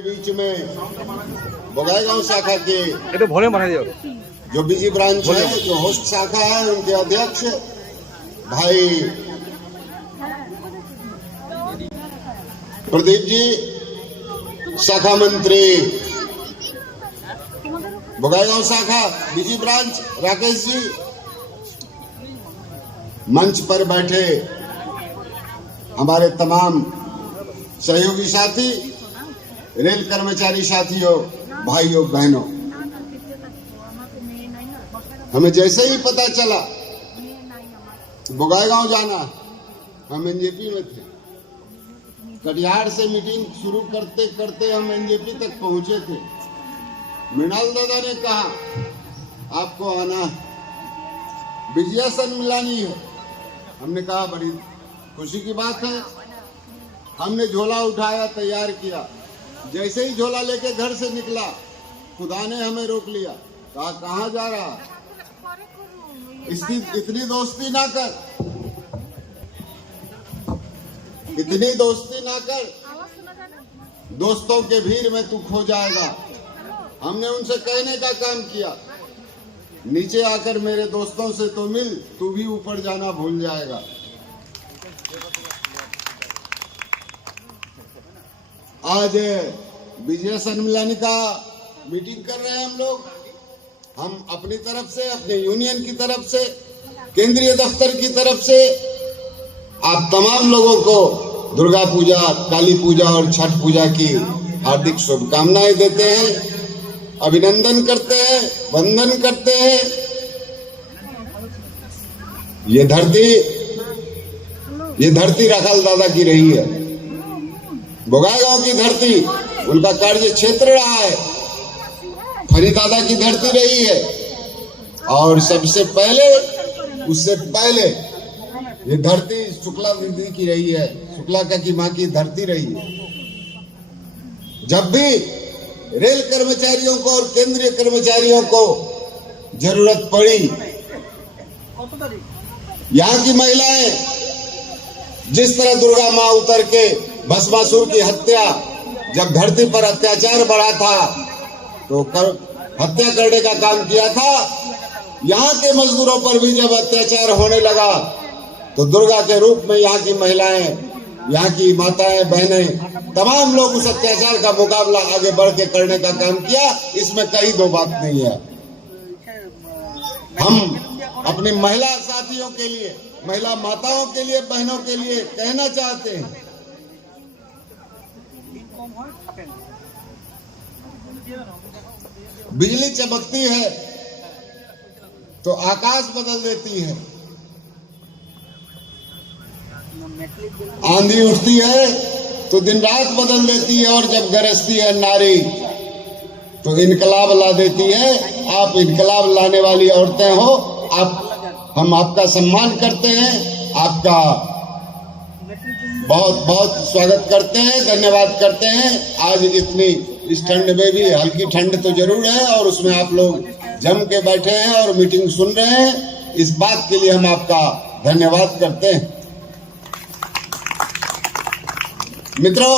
बीच में बगाईगांव शाखा के तो भोले बना दियो जो बीजी ब्रांच है, जो होस्ट शाखा है, उनके अध्यक्ष भाई प्रदीप जी, शाखा मंत्री बगाईगांव शाखा बीजी ब्रांच राकेश जी, मंच पर बैठे हमारे तमाम सहयोगी साथी, रेल कर्मचारी साथियों, भाइयों बहनों, हमें जैसे ही पता चला बगाईगांव जाना, हम एनजेपी में थे। कटिहार से मीटिंग शुरू करते करते हम एनजेपी तक पहुंचे थे। मृणाल दादा ने कहा आपको आना, विजया सम्मिलानी है। हमने कहा बड़ी खुशी की बात है। हमने झोला उठाया, तैयार किया। जैसे ही झोला लेके घर से निकला, खुदा ने हमें रोक लिया। कहा कहाँ जा रहा, इसकी इतनी दोस्ती ना कर, इतनी दोस्ती ना कर, दोस्तों के भीड़ में तू खो जाएगा। हमने उनसे कहने का काम किया, नीचे आकर मेरे दोस्तों से तो मिल, तू भी ऊपर जाना भूल जाएगा। आज विजय सम्मेलन का मीटिंग कर रहे हैं हम लोग। हम अपनी तरफ से, अपने यूनियन की तरफ से, केंद्रीय दफ्तर की तरफ से आप तमाम लोगों को दुर्गा पूजा, काली पूजा और छठ पूजा की हार्दिक शुभकामनाएं देते हैं, अभिनंदन करते हैं, वंदन करते हैं। ये धरती राखाल दादा की रही है, बगाईगांव की धरती उनका कार्य क्षेत्र रहा है, फरी दादा की धरती रही है, और सबसे पहले, उससे पहले ये धरती शुक्ला दीदी की रही है, शुक्ला का की माँ की धरती रही है। जब भी रेल कर्मचारियों को और केंद्रीय कर्मचारियों को जरूरत पड़ी, यहाँ की महिलाएं जिस तरह दुर्गा माँ उतर के भस्मासुर की हत्या, जब धरती पर अत्याचार बढ़ा था तो हत्या करने का काम किया था। यहाँ के मजदूरों पर भी जब अत्याचार होने लगा तो दुर्गा के रूप में यहाँ की महिलाएं, यहाँ की माताएं, बहनें, तमाम लोग उस अत्याचार का मुकाबला आगे बढ़ के करने का काम किया। इसमें कहीं दो बात नहीं है। हम अपनी महिला साथियों के लिए, महिला माताओं के लिए, बहनों के लिए कहना चाहते हैं, बिजली चमकती है तो आकाश बदल देती है, आंधी उठती है तो दिन रात बदल देती है, और जब गरजती है नारी तो इनकलाब ला देती है। आप इनकलाब लाने वाली औरतें हो। हम आपका सम्मान करते हैं, आपका बहुत बहुत स्वागत करते हैं, धन्यवाद करते हैं। आज इतनी इस ठंड में भी, हल्की ठंड तो जरूर है, और उसमें आप लोग जम के बैठे हैं और मीटिंग सुन रहे हैं। इस बात के लिए हम आपका धन्यवाद करते हैं। मित्रों,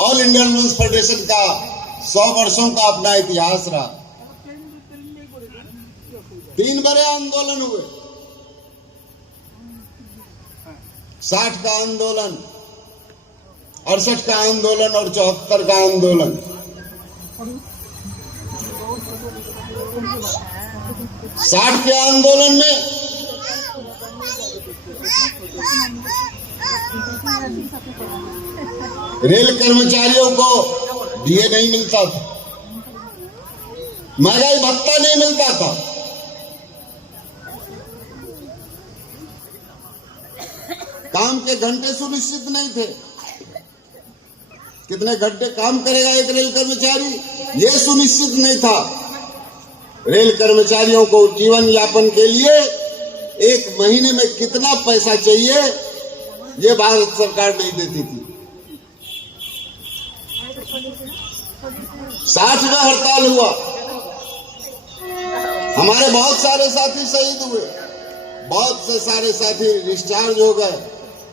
ऑल इंडिया वुमेन्स फेडरेशन का 100 वर्षों का अपना इतिहास रहा। 3 बड़े आंदोलन हुए, 60 का आंदोलन, 68 का आंदोलन और 74 का आंदोलन। 60 के आंदोलन में रेल कर्मचारियों को डीए नहीं मिलता था, महंगाई भत्ता नहीं मिलता था, काम के घंटे सुनिश्चित नहीं थे। कितने घंटे काम करेगा एक रेल कर्मचारी, यह सुनिश्चित नहीं था। रेल कर्मचारियों को जीवन यापन के लिए एक महीने में कितना पैसा चाहिए, ये भारत सरकार नहीं देती थी। 60 में हड़ताल हुआ, हमारे बहुत सारे साथी शहीद हुए, बहुत से सारे साथी डिस्चार्ज हो गए,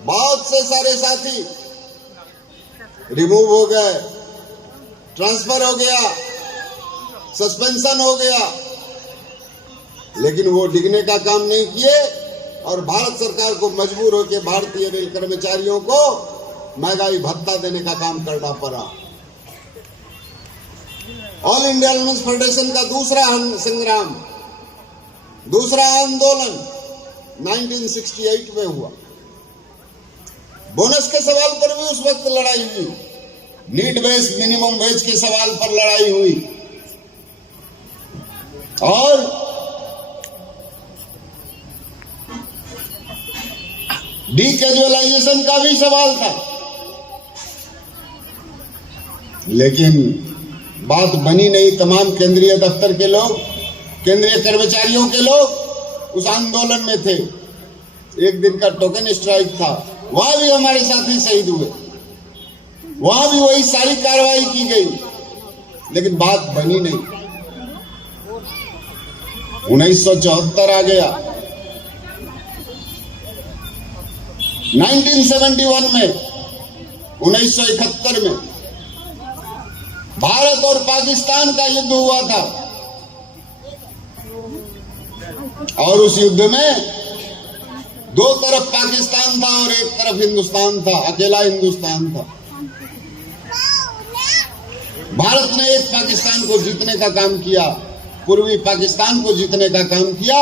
बहुत से सारे साथी रिमूव हो गए, ट्रांसफर हो गया, सस्पेंशन हो गया, लेकिन वो डिगने का काम नहीं किए और भारत सरकार को मजबूर होकर भारतीय रेल कर्मचारियों को महंगाई भत्ता देने का काम करना पड़ा। ऑल इंडिया रेलवे फेडरेशन का दूसरा संग्राम, दूसरा आंदोलन 1968 में हुआ। बोनस के सवाल पर भी उस वक्त लड़ाई हुई, नीड बेस मिनिमम वेज के सवाल पर लड़ाई हुई और डीकैजुअलाइजेशन का भी सवाल था, लेकिन बात बनी नहीं। तमाम केंद्रीय दफ्तर के लोग, केंद्रीय कर्मचारियों के लोग उस आंदोलन में थे। एक दिन का टोकन स्ट्राइक था, वहां भी हमारे साथी शहीद हुए, वहां भी वही सारी कार्रवाई की गई, लेकिन बात बनी नहीं। 1974 आ गया, 1971 में, 1971 में भारत और पाकिस्तान का युद्ध हुआ था और उस युद्ध में दो तरफ पाकिस्तान था और एक तरफ हिंदुस्तान था, अकेला हिंदुस्तान था। भारत ने एक पाकिस्तान को जीतने का काम किया, पूर्वी पाकिस्तान को जीतने का काम किया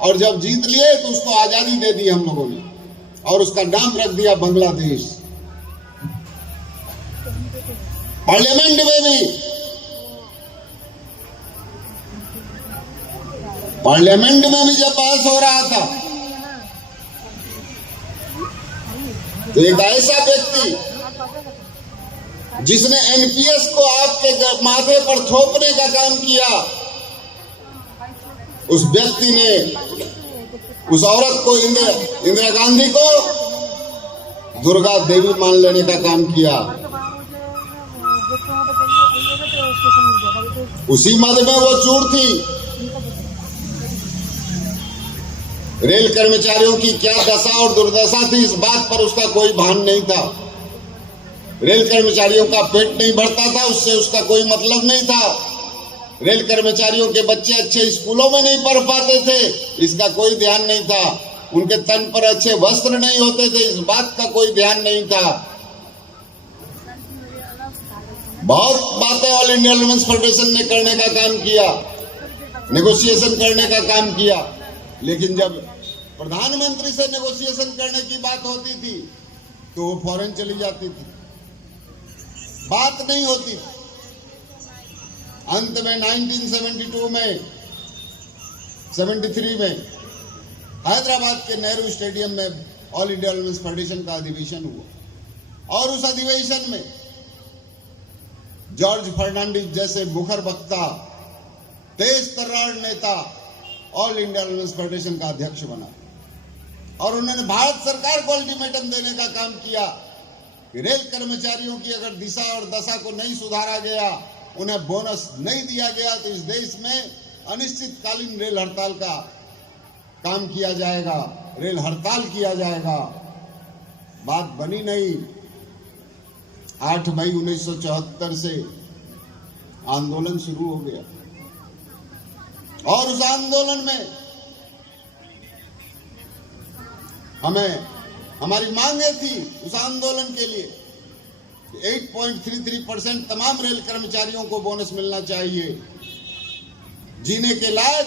और जब जीत लिए तो उसको आजादी दे दी हम लोगों ने और उसका नाम रख दिया बांग्लादेश। पार्लियामेंट में भी, पार्लियामेंट में भी जब बहस हो रहा था तो एक ऐसा व्यक्ति जिसने एनपीएस को आपके माथे पर थोपने का काम किया, उस व्यक्ति ने उस औरत को, इंदिरा गांधी को दुर्गा देवी मान लेने का काम किया। उसी मद में वो चूर थी। रेल कर्मचारियों की क्या दशा और दुर्दशा थी, इस बात पर उसका कोई भान नहीं था। रेल कर्मचारियों का पेट नहीं भरता था, उससे उसका कोई मतलब नहीं था। रेल कर्मचारियों के बच्चे अच्छे स्कूलों में नहीं पढ़ पाते थे, इसका कोई ध्यान नहीं था। उनके तन पर अच्छे वस्त्र नहीं होते थे, इस बात का कोई ध्यान नहीं था। बहुत बातें ऑल इंडिया रेलवे फेडरेशन ने करने का काम किया, नेगोशिएशन करने का काम किया, लेकिन जब प्रधानमंत्री से नेगोशिएशन करने की बात होती थी तो वो फौरन चली जाती थी, बात नहीं होती थी। अंत में 1972 में, 73 में हैदराबाद के नेहरू स्टेडियम में ऑल इंडिया रेलवे फेडरेशन का अधिवेशन हुआ और उस अधिवेशन में जॉर्ज फर्नांडिस जैसे मुखर वक्ता, तेज तर्रार नेता ऑल इंडिया रेलवे फेडरेशन का अध्यक्ष बना और उन्होंने भारत सरकार को अल्टीमेटम देने का काम किया कि रेल कर्मचारियों की अगर दिशा और दशा को नहीं सुधारा गया, उन्हें बोनस नहीं दिया गया तो इस देश में अनिश्चितकालीन रेल हड़ताल का काम किया जाएगा, रेल हड़ताल किया जाएगा। बात बनी नहीं। 8 मई 1974 से आंदोलन शुरू हो गया और उस आंदोलन में हमारी मांगे थी उस आंदोलन के लिए 8.33% तमाम रेल कर्मचारियों को बोनस मिलना चाहिए। जीने के लायक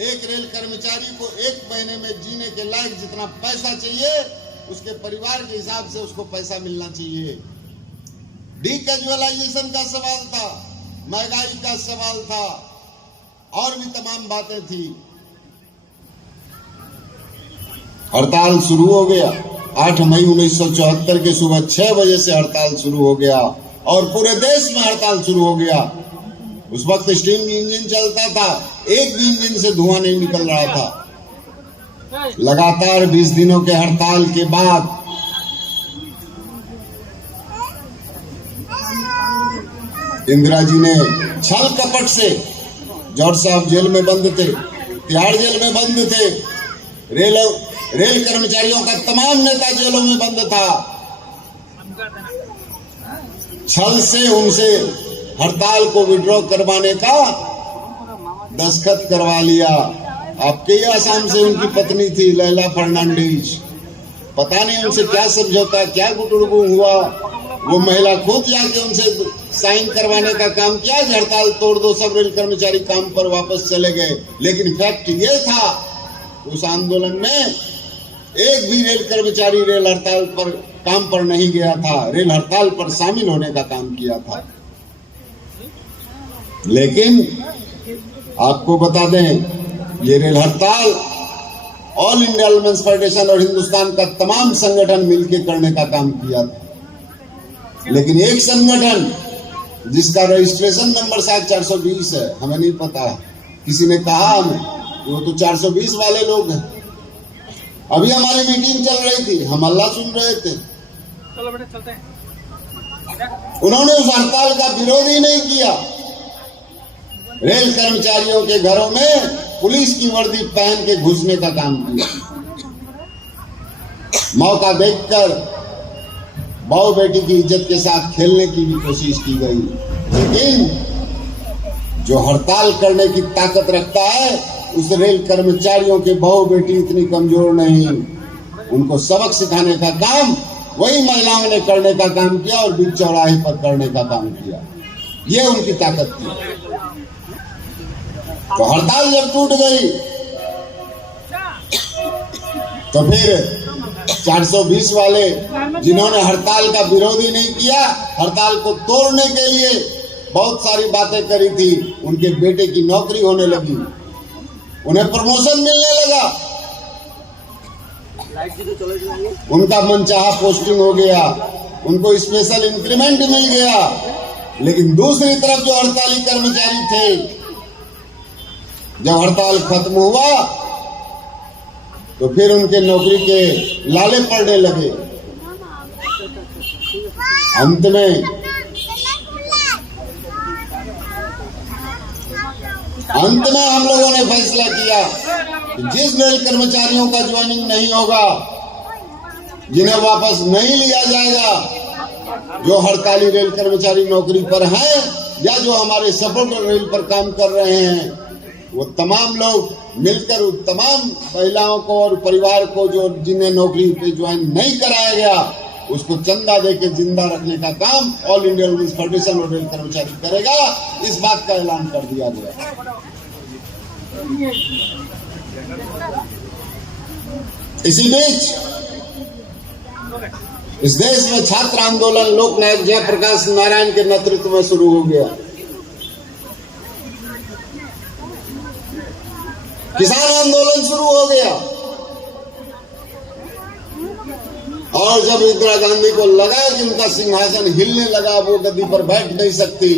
एक रेल कर्मचारी को 1 महीने में जीने के लायक जितना पैसा चाहिए उसके परिवार के हिसाब से उसको पैसा मिलना चाहिए। डीकैजुअलाइजेशन का सवाल था, महंगाई का सवाल था और भी तमाम बातें थी। हड़ताल शुरू हो गया। 8 मई 1974 के सुबह 6 बजे से हड़ताल शुरू हो गया और पूरे देश में हड़ताल शुरू हो गया। उस वक्त स्टीम इंजन चलता था, एक भी इंजन से धुआं नहीं निकल रहा था। लगातार 20 दिनों के हड़ताल के बाद इंदिरा जी ने छल कपट से, जॉर्ज साहब जेल में बंद थे, तिहाड़ जेल में बंद थे, रेल कर्मचारियों का तमाम नेता जेलों में बंद था। छल से उनसे हड़ताल को विड्रॉ करवाने का दस्तखत करवा लिया। आपके ही आसाम से उनकी पत्नी थी लैला फर्नांडीज, पता नहीं उनसे क्या समझौता, क्या गुटुड़गु हुआ। वो महिला खुद जाके उनसे साइन करवाने का काम किया कि हड़ताल तोड़ दो, सब रेल कर्मचारी काम पर वापस चले गए। लेकिन फैक्ट ये था, उस आंदोलन में एक भी रेल कर्मचारी रेल हड़ताल पर काम पर नहीं गया था, रेल हड़ताल पर शामिल होने का काम किया था। लेकिन आपको बता दें, ये रेल हड़ताल ऑल इंडिया वुमेन्स फेडरेशन और हिंदुस्तान का तमाम संगठन मिलकर करने का काम किया था। लेकिन एक संगठन जिसका रजिस्ट्रेशन नंबर शायद 420 है, हमें नहीं पता, किसी ने कहा हमें वो तो 420 वाले लोग हैं। अभी हमारी मीटिंग चल रही थी, हम अल्लाह सुन रहे थे, चलो बेटा चलते हैं। उन्होंने उस हड़ताल का विरोध ही नहीं किया। रेल कर्मचारियों के घरों में पुलिस की वर्दी पहन के घुसने का काम किया। मौका देखकर बहू बेटी की इज्जत के साथ खेलने की भी कोशिश की गई। लेकिन जो हड़ताल करने की ताकत रखता है, उस रेल कर्मचारियों के बहू बेटी इतनी कमजोर नहीं। उनको सबक सिखाने का काम वही महिलाओं ने करने का काम किया और बीच चौराहे पर करने का काम किया। ये उनकी ताकत थी। तो हड़ताल जब टूट गई तो फिर 420 वाले जिन्होंने हड़ताल का विरोध ही नहीं किया, हड़ताल को तोड़ने के लिए बहुत सारी बातें करी थी, उनके बेटे की नौकरी होने लगी, उन्हें प्रमोशन मिलने लगा, उनका मनचाहा पोस्टिंग हो गया, उनको स्पेशल इंक्रीमेंट मिल गया। लेकिन दूसरी तरफ जो हड़ताली कर्मचारी थे, जब हड़ताल खत्म हुआ तो फिर उनके नौकरी के लाले पड़ने लगे। अंत में हम लोगों ने फैसला किया कि जिस रेल कर्मचारियों का ज्वाइनिंग नहीं होगा, जिन्हें वापस नहीं लिया जाएगा, जो हड़ताली रेल कर्मचारी नौकरी पर हैं या जो हमारे सपोर्टर रेल पर काम कर रहे हैं, वो तमाम लोग मिलकर उन तमाम महिलाओं को और परिवार को जो जिन्हें नौकरी पे ज्वाइन नहीं कराया गया, उसको चंदा देके जिंदा रखने का काम ऑल इंडिया वुमेन्स फेडरेशन और रेल कर्मचारी करेगा। इस बात का ऐलान कर दिया गया। इसी बीच इस देश में छात्र आंदोलन लोकनायक जयप्रकाश नारायण के नेतृत्व में शुरू हो गया। किसान आंदोलन शुरू हो गया और जब इंदिरा गांधी को लगा कि उनका सिंहासन हिलने लगा, वो गद्दी पर बैठ नहीं सकती,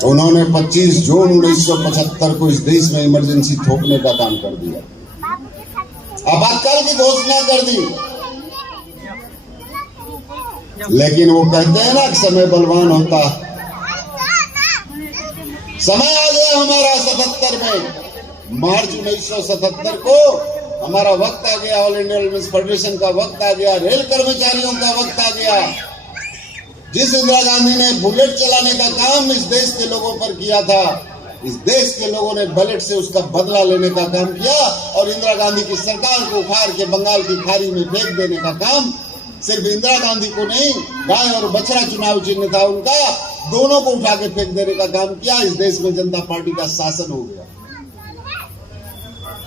तो उन्होंने 25 जून 1975 को इस देश में इमरजेंसी थोपने का काम कर दिया, आपातकाल की घोषणा कर दी। लेकिन वो कहते हैं ना, समय बलवान होता है। समय आ गया हमारा 77 में, मार्च 1977 को हमारा वक्त आ गया, ऑल इंडिया वुमेन्स फेडरेशन का वक्त आ गया, रेल कर्मचारियों का वक्त आ गया। जिस इंदिरा गांधी ने बुलेट चलाने का काम इस देश के लोगों पर किया था, इस देश के लोगों ने बुलेट से उसका बदला लेने का काम किया और इंदिरा गांधी की सरकार को उखाड़ के बंगाल की खाड़ी में फेंक देने का काम सिर्फ इंदिरा गांधी को नहीं, गाय और बछड़ा चुनाव चिन्ह था उनका, दोनों को उठा के फेंक देने का काम किया। इस देश में जनता पार्टी का शासन हो गया।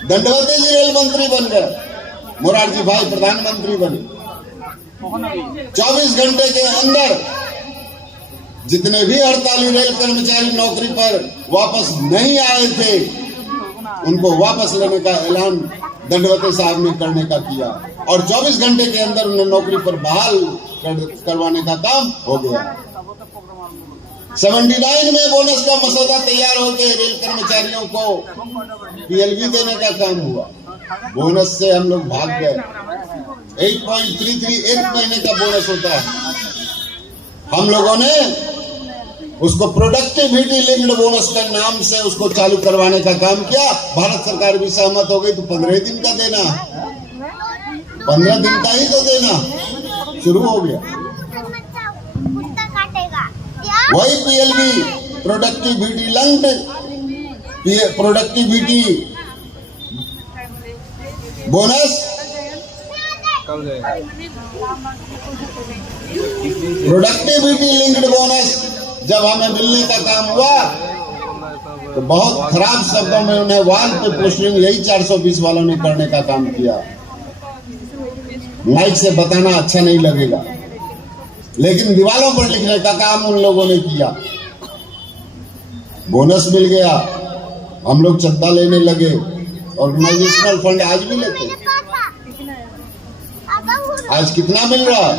दंडवती जी रेल मंत्री बन गए, मोरारजी भाई प्रधानमंत्री बने। 24 घंटे के अंदर जितने भी हड़ताली रेल कर्मचारी नौकरी पर वापस नहीं आए थे, उनको वापस लेने का ऐलान दंडवती साहब ने करने का किया और 24 घंटे के अंदर उन्हें नौकरी पर बहाल करवाने का काम हो गया। 79 में बोनस का मसौदा तैयार हो गया, रेल कर्मचारियों को पीएलवी देने का काम हुआ। बोनस से हम लोग भाग गए। 8.33 एक महीने का बोनस होता है। हम लोगों ने उसको प्रोडक्टिविटी लिंक्ड बोनस के नाम से उसको चालू करवाने का काम किया। भारत सरकार भी सहमत हो गई, तो 15 दिन का देना है। 15 दिन का ही तो देना शुरू हो गया। कुत्ता काटेगा। वही PLB productivity linked productivity bonus productivity linked bonus जब हमें मिलने का काम हुआ तो बहुत खराब शब्दों में उन्हें वाल पे पोस्टिंग यही 420 वालों ने करने का काम किया। माइक से बताना अच्छा नहीं लगेगा, लेकिन दीवारों पर लिखने का काम उन लोगों ने किया। बोनस मिल गया, हम लोग चंदा लेने लगे। ऑर्गेनाइजेशनल फंड आज भी लेते हैं। आज कितना मिल रहा है?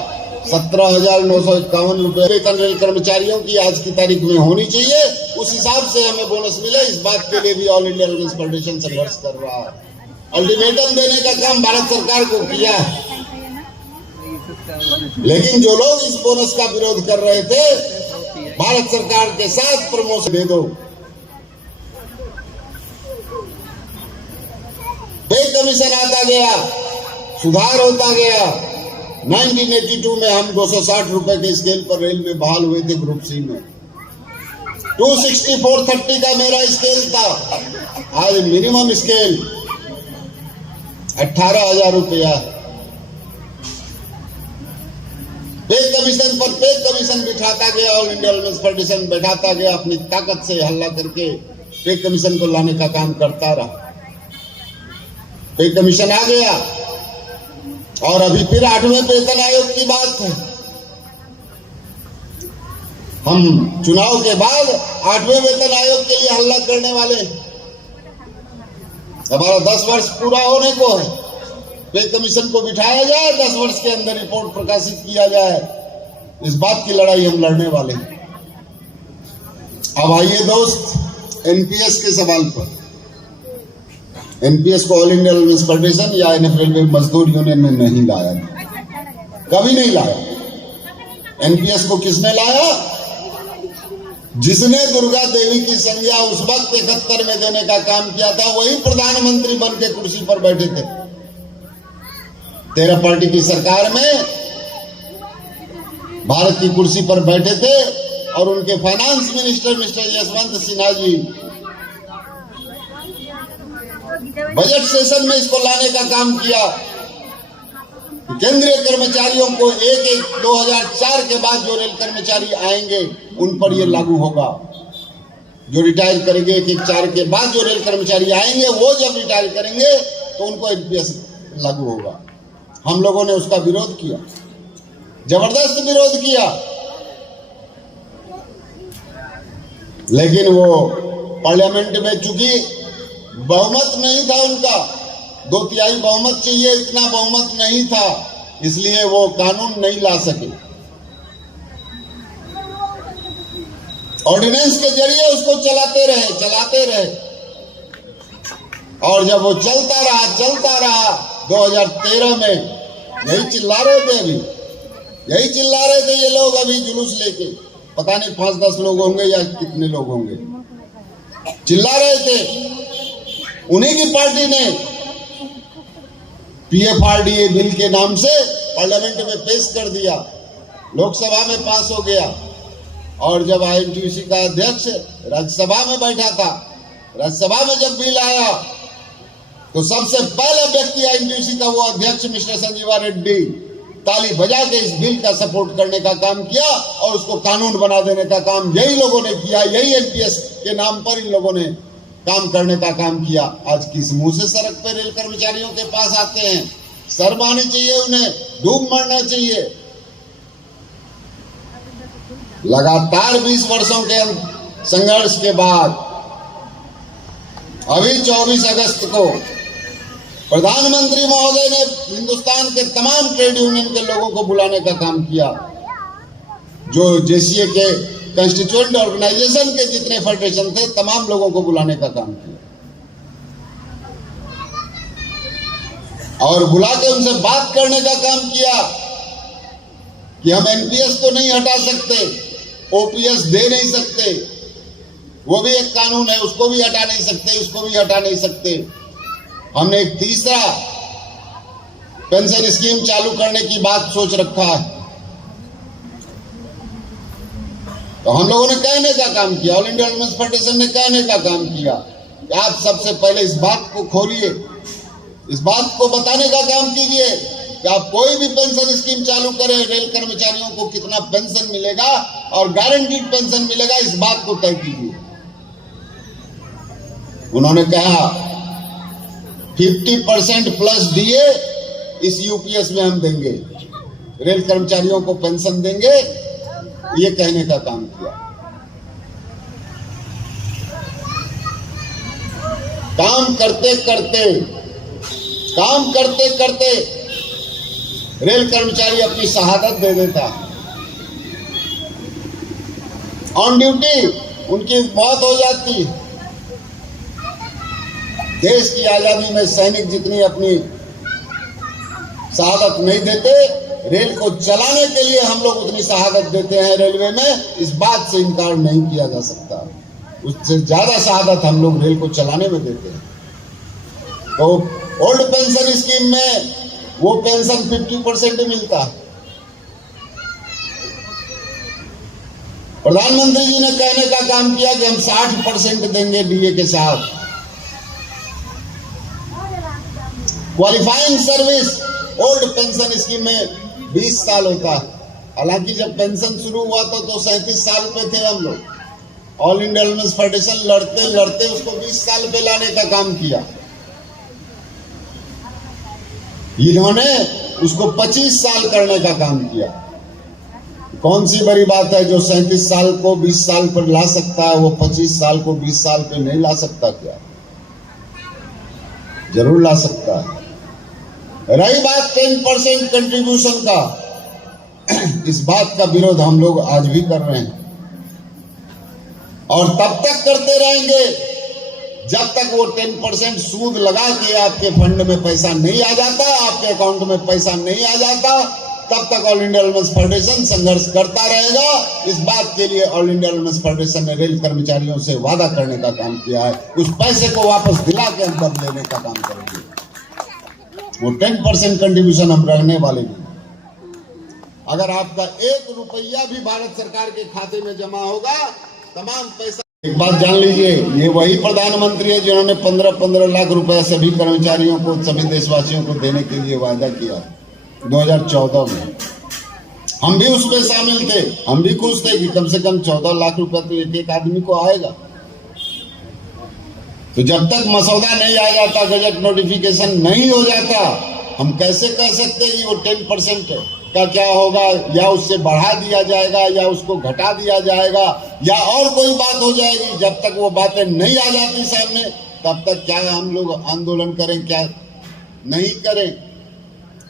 17,951 रुपए वेतन रेल कर्मचारियों की आज की तारीख में होनी चाहिए। उस हिसाब से हमें बोनस मिले, इस बात के लिए भी ऑल इंडिया रेलवे फेडरेशन संघर्ष कर रहा है। अल्टीमेटम देने का काम भारत सरकार को किया है, लेकिन जो लोग इस बोनस का विरोध कर रहे थे, भारत सरकार के साथ प्रमोशन दे दो। पे कमीशन आता गया, सुधार होता गया। 1982 में हम 260 रुपए के स्केल पर रेल में बहाल हुए थे ग्रुप सी में। 264.30 का मेरा स्केल था। आज मिनिमम स्केल 18,000 रुपया है। पे कमीशन पर पे कमीशन बिठाता गया, ऑल इंडिया रेलवे फेडरेशन बैठाता गया, अपनी ताकत से हल्ला करके पे कमीशन को लाने का काम करता रहा। पे कमीशन आ गया और अभी फिर 8वें वेतन आयोग की बात है। हम चुनाव के बाद 8वें वेतन आयोग के लिए हल्ला करने वाले। हमारा 10 वर्ष पूरा होने को है। पे कमीशन को बिठाया जाए, 10 वर्ष के अंदर रिपोर्ट प्रकाशित किया जाए, इस बात की लड़ाई हम लड़ने वाले हैं। अब आइए दोस्त, एनपीएस के सवाल पर। एनपीएस को ऑल इंडिया रेलवे फेडरेशन या एनएफ रेलवे मजदूर यूनियन ने नहीं लाया, कभी नहीं लाया। एनपीएस को किसने लाया? जिसने दुर्गा देवी की संज्ञा उस वक्त 71 में देने का काम किया था, वही प्रधानमंत्री बन के कुर्सी पर बैठे थे। 13 पार्टी की सरकार में भारत की कुर्सी पर बैठे थे और उनके finance minister mister Yashwant Sinha ji budget session में इसको लाने का काम किया। केंद्रीय कर्मचारियों को 1/1/2004 के बाद जो रेल कर्मचारी आएंगे उन पर यह लागू होगा। जो रिटायर करेंगे 1/1/4 के बाद जो रेल कर्मचारी आएंगे, वो जब रिटायर करेंगे तो उनको एनपीएस लागू होगा। हम लोगों ने उसका विरोध किया, जबरदस्त विरोध किया, लेकिन वो पार्लियामेंट में चूंकि बहुमत नहीं था उनका, 2/3 बहुमत चाहिए, इतना बहुमत नहीं था, इसलिए वो कानून नहीं ला सके। ऑर्डिनेंस के जरिए उसको चलाते रहे और जब वो चलता रहा 2013 में यही चिल्ला रहे थे ये लोग अभी जुलूस लेके, पता नहीं 5-10 लोग होंगे या कितने लोग होंगे, चिल्ला रहे थे। उन्हीं की पार्टी ने पीएफआरडीए बिल के नाम से पार्लियामेंट में पेश कर दिया, लोकसभा में पास हो गया। और जब आईएनटीयूसी का अध्यक्ष राज्यसभा में बैठा था, राज्यसभा में जब बिल आया तो सबसे पहला व्यक्ति आईएनटीयूसी का वो अध्यक्ष मिस्टर संजीवा रेड्डी ताली बजा के इस बिल का सपोर्ट करने का काम किया और उसको कानून बना देने का काम यही लोगों ने किया। यही एनपीएस के नाम पर इन लोगों ने काम करने का काम किया। आज किस मुंह से सड़क पे रेल कर्मचारियों के पास आते हैं? शर्म आनी चाहिए उन्हें, डूब मरना चाहिए। लगातार 20 वर्षों के संघर्ष के बाद अभी 24 अगस्त को प्रधानमंत्री महोदय ने हिंदुस्तान के तमाम ट्रेड यूनियन के लोगों को बुलाने का काम किया, जो जेसीए के कंस्टिट्यूएंट ऑर्गेनाइजेशन के जितने फेडरेशन थे तमाम लोगों को बुलाने का काम किया और बुला के उनसे बात करने का काम किया कि हम एनपीएस तो नहीं हटा सकते, ओपीएस दे नहीं सकते, वो भी एक कानून है, उसको भी हटा नहीं सकते, उसको भी हटा नहीं सकते। हमने एक तीसरा पेंशन स्कीम चालू करने की बात सोच रखा है। तो हम लोगों ने कहने का काम किया, ऑल इंडिया वुमेन्स फेडरेशन ने कहने का काम किया कि आप सबसे पहले इस बात को खोलिए, इस बात को बताने का काम कीजिए कि आप कोई भी पेंशन स्कीम चालू करें, रेल कर्मचारियों को कितना पेंशन मिलेगा और गारंटीड पेंशन मिलेगा, इस बात को तय कीजिए। उन्होंने कहा 50% प्लस डीए इस यूपीएस में हम देंगे, रेल कर्मचारियों को पेंशन देंगे, ये कहने का काम किया। काम करते करते रेल कर्मचारी अपनी शहादत दे देता। ऑन ड्यूटी उनकी मौत हो जाती। देश की आजादी में सैनिक जितनी अपनी शहादत नहीं देते, रेल को चलाने के लिए हम लोग उतनी शहादत देते हैं रेलवे में, इस बात से इनकार नहीं किया जा सकता। उससे ज्यादा शहादत हम लोग रेल को चलाने में देते हैं। तो ओल्ड पेंशन स्कीम में वो पेंशन 50% ही मिलता। प्रधानमंत्री जी ने कहने का काम किया कि हम 60% देंगे डीए के साथ। Qualifying service old pension scheme में 20 साल होता है। हालांकि जब पेंशन शुरू हुआ था तो 37 साल पे थे हम लोग। ऑल इंडिया वुमेन्स फेडरेशन लड़ते लड़ते उसको 20 साल पे लाने का काम किया। इन्होंने उसको 25 साल करने का काम किया। कौन सी बड़ी बात है, जो 37 साल को 20 साल पर ला सकता है वो 25 साल को 20 साल पे नहीं ला सकता क्या? जरूर ला सकता है। रही बात 10% कंट्रीब्यूशन का, इस बात का विरोध हम लोग आज भी कर रहे हैं और तब तक करते रहेंगे जब तक वो 10% सूद लगा के आपके फंड में पैसा नहीं आ जाता, आपके अकाउंट में पैसा नहीं आ जाता, तब तक ऑल इंडिया वुमेन्स फेडरेशन संघर्ष करता रहेगा। इस बात के लिए ऑल इंडिया वुमेन्स फेडरेशन ने रेल कर्मचारियों से वादा करने का काम किया है। उस पैसे को वापस दिला के हम तब लेने का काम करेंगे। वो 10% कंट्रीब्यूशन हम रहने वाले नहीं। अगर आपका 1 रुपया भी भारत सरकार के खाते में जमा होगा, तमाम पैसा। एक बात जान लीजिए, ये वही प्रधानमंत्री है जिन्होंने 15-15 लाख रुपया सभी कर्मचारियों को, सभी देशवासियों को देने के लिए वादा किया 2014 में। हम भी उसमें शामिल थे। हम भी खुश थे कि कम से कम 14 लाख रुपया तो एक आदमी को आएगा। तो जब तक मसौदा नहीं आ जाता, गजट नोटिफिकेशन नहीं हो जाता, हम कैसे कह सकते कि वो 10% का क्या होगा, या उससे बढ़ा दिया जाएगा या उसको घटा दिया जाएगा या और कोई बात हो जाएगी। जब तक वो बातें नहीं आ जाती सामने, तब तक क्या हम लोग आंदोलन करें, क्या नहीं करें।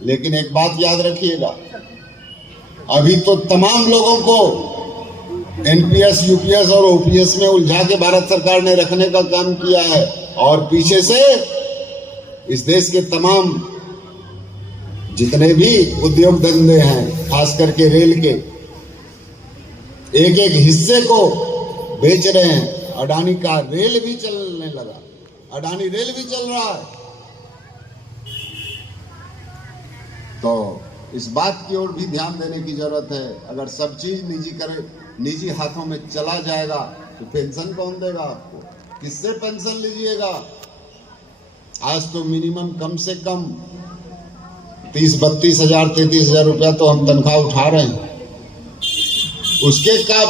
लेकिन एक बात याद रखिएगा, अभी तो तमाम लोगों को एनपीएस, यूपीएस और ओपीएस में उलझा के भारत सरकार ने रखने का काम किया है और पीछे से इस देश के तमाम जितने भी उद्योग धंधे हैं, खास करके रेल के एक एक हिस्से को बेच रहे हैं। अडानी का रेल भी चलने लगा, अडानी रेल भी चल रहा है। तो इस बात की ओर भी ध्यान देने की जरूरत है। अगर सब चीज निजी हाथों में चला जाएगा तो पेंशन कौन देगा आपको? किससे पेंशन लीजिएगा? आज तो मिनिमम कम से कम 30-32 हजार 33 हजार रुपया तो हम तनख्वाह उठा रहे हैं। उसके का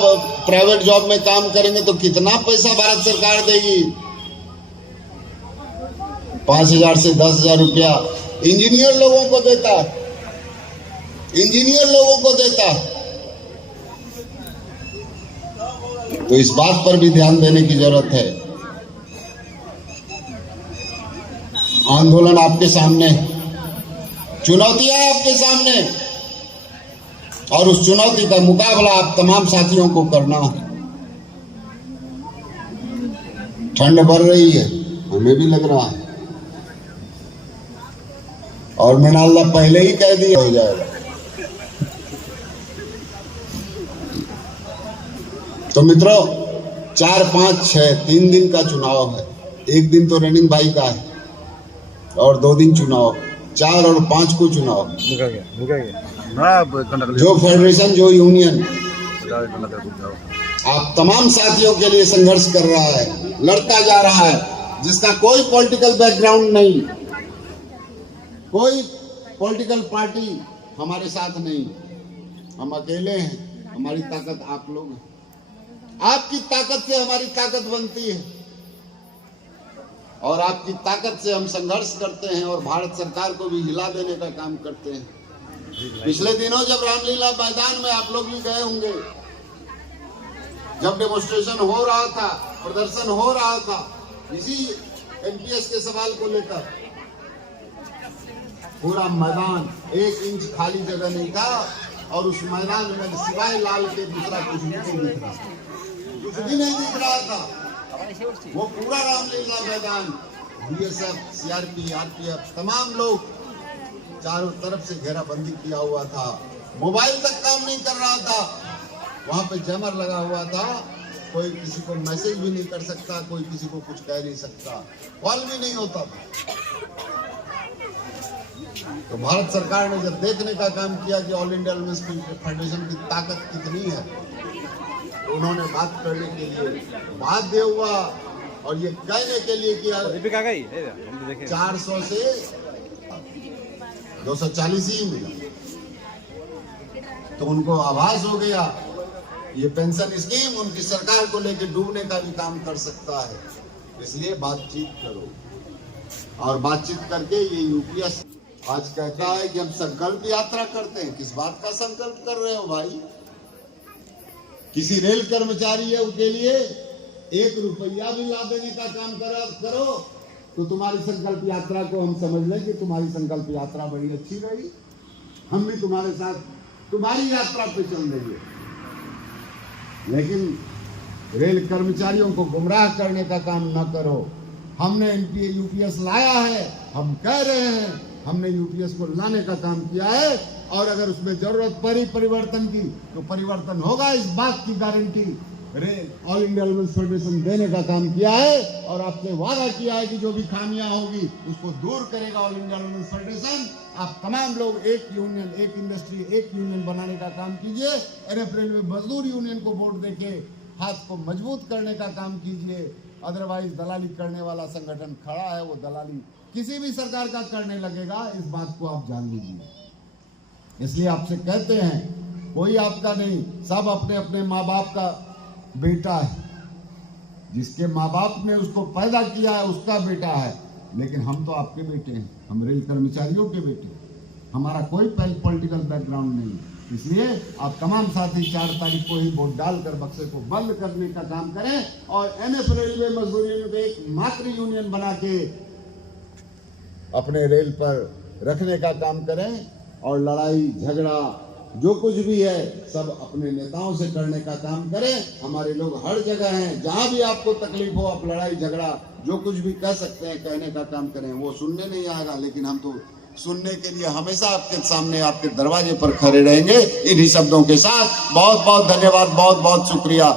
प्राइवेट जॉब में काम करेंगे तो कितना पैसा भारत सरकार देगी? 5,000 से 10,000 रुपया इंजीनियर लोगों को देता है, इंजीनियर लोगों को देता है। तो इस बात पर भी ध्यान देने की जरूरत है। आंदोलन आपके सामने, चुनौतियां आपके सामने, और उस चुनौती का मुकाबला आप तमाम साथियों को करना है। ठंड बढ़ रही है, हमें भी लग रहा है, और मैंने अल्लाह पहले ही कह दिया हो जाएगा। तो मित्रों, 4, 5, 6 3 दिन का चुनाव है। एक दिन तो रनिंग भाई का है और 2 दिन चुनाव। 4 और 5 को चुनाव, निकल गया ना जो फेडरेशन जो यूनियन आप तमाम साथियों के लिए संघर्ष कर रहा है, लड़ता जा रहा है, जिसका कोई पॉलिटिकल बैकग्राउंड नहीं, कोई पॉलिटिकल पार्टी हमारे साथ नहीं, हम अकेले हैं। हमारी ताकत आप लोग हैं, आपकी ताकत से हमारी ताकत बनती है और आपकी ताकत से हम संघर्ष करते हैं और भारत सरकार को भी हिला देने का काम करते हैं। पिछले दिनों जब रामलीला मैदान में आप लोग भी गए होंगे, जब डेमोन्स्ट्रेशन हो रहा था, प्रदर्शन हो रहा था इसी एनपीएस के सवाल को लेकर, पूरा मैदान 1 इंच खाली जगह नहीं था और उस मैदान में सिवाय लाल के दूसरा कुछ भी नहीं दिख रहा, कुछ भी नहीं दिख रहा था। वो पूरा रामलीला मैदान बीएसएफ, सीआरपी, आरपीएफ तमाम लोग चारों तरफ से घेराबंदी किया हुआ था, मोबाइल तक काम नहीं कर रहा था, वहां पे जैमर लगा हुआ था, कोई किसी को मैसेज भी नहीं कर सकता, कोई किसी को कुछ कह नहीं सकता, कॉल भी नहीं होता था। तो भारत सरकार ने जब देखने का काम किया कि ऑल इंडिया वुमेन्स फेडरेशन की ताकत कितनी है, तो उन्होंने बात करने के लिए बाध्य हुआ और ये कहने के लिए कि 400 से 240 ही मिला, तो उनको आभास हो गया ये पेंशन स्कीम उनकी सरकार को लेकर डूबने का भी काम कर सकता है, इसलिए बातचीत करो। और बातचीत करके ये यूपीएस आज कहता है कि हम संकल्प यात्रा करते हैं। किस बात का संकल्प कर रहे हो भाई? किसी रेल कर्मचारी है उसके लिए 1 रुपया भी ला देने का काम करो तो तुम्हारी संकल्प यात्रा को हम समझ लें कि तुम्हारी संकल्प यात्रा बड़ी अच्छी रही, हम भी तुम्हारे साथ तुम्हारी यात्रा पे चल रही है। लेकिन रेल कर्मचारियों को गुमराह करने का काम न करो। हमने एनपीए यूपीएस लाया है, हम कह रहे हैं हमने यूपीएस को लाने का काम किया है और अगर उसमें जरूरत पड़ी परिवर्तन की तो परिवर्तन होगा, इस बात की guarantee rail all India women's federation देने का काम किया है और आपसे वादा किया है कि जो भी खामियां होगी उसको दूर करेगा ऑल इंडिया वुमेन्स फेडरेशन। आप तमाम लोग एक यूनियन, एक इंडस्ट्री, एक यूनियन बनाने का काम कीजिए। अप्रैल में मजदूर यूनियन को वोट देके हाथ को मजबूत करने का काम कीजिए। अदरवाइज दलाली करने वाला संगठन खड़ा है, वो दलाली किसी भी सरकार का करने लगेगा, इस बात को आप जान लीजिए। इसलिए आपसे कहते हैं कोई आपका नहीं, सब अपने अपने माँ बाप का बेटा है, जिसके माँ बाप ने उसको पैदा किया है उसका बेटा है, लेकिन हम तो आपके बेटे हैं, हम रेल कर्मचारियों के बेटे हैं, हमारा कोई पॉलिटिकल बैकग्राउंड नहीं। इसलिए आप तमाम साथी 4 तारीख को ही वोट डालकर बक्से को बंद करने का काम करें और एनएफ रेलवे मजदूर यूनियन को एक मात्र यूनियन बना के अपने रेल पर रखने का काम करें और लड़ाई झगड़ा जो कुछ भी है सब अपने नेताओं से करने का काम करें। हमारे लोग हर जगह हैं, जहां भी आपको तकलीफ हो आप लड़ाई झगड़ा जो कुछ भी कह सकते हैं, कहने का काम करें। वो सुनने नहीं आएगा, लेकिन हम तो सुनने के लिए हमेशा आपके सामने, आपके दरवाजे पर खड़े रहेंगे। इन्हीं शब्दों के साथ बहुत बहुत धन्यवाद, बहुत बहुत शुक्रिया।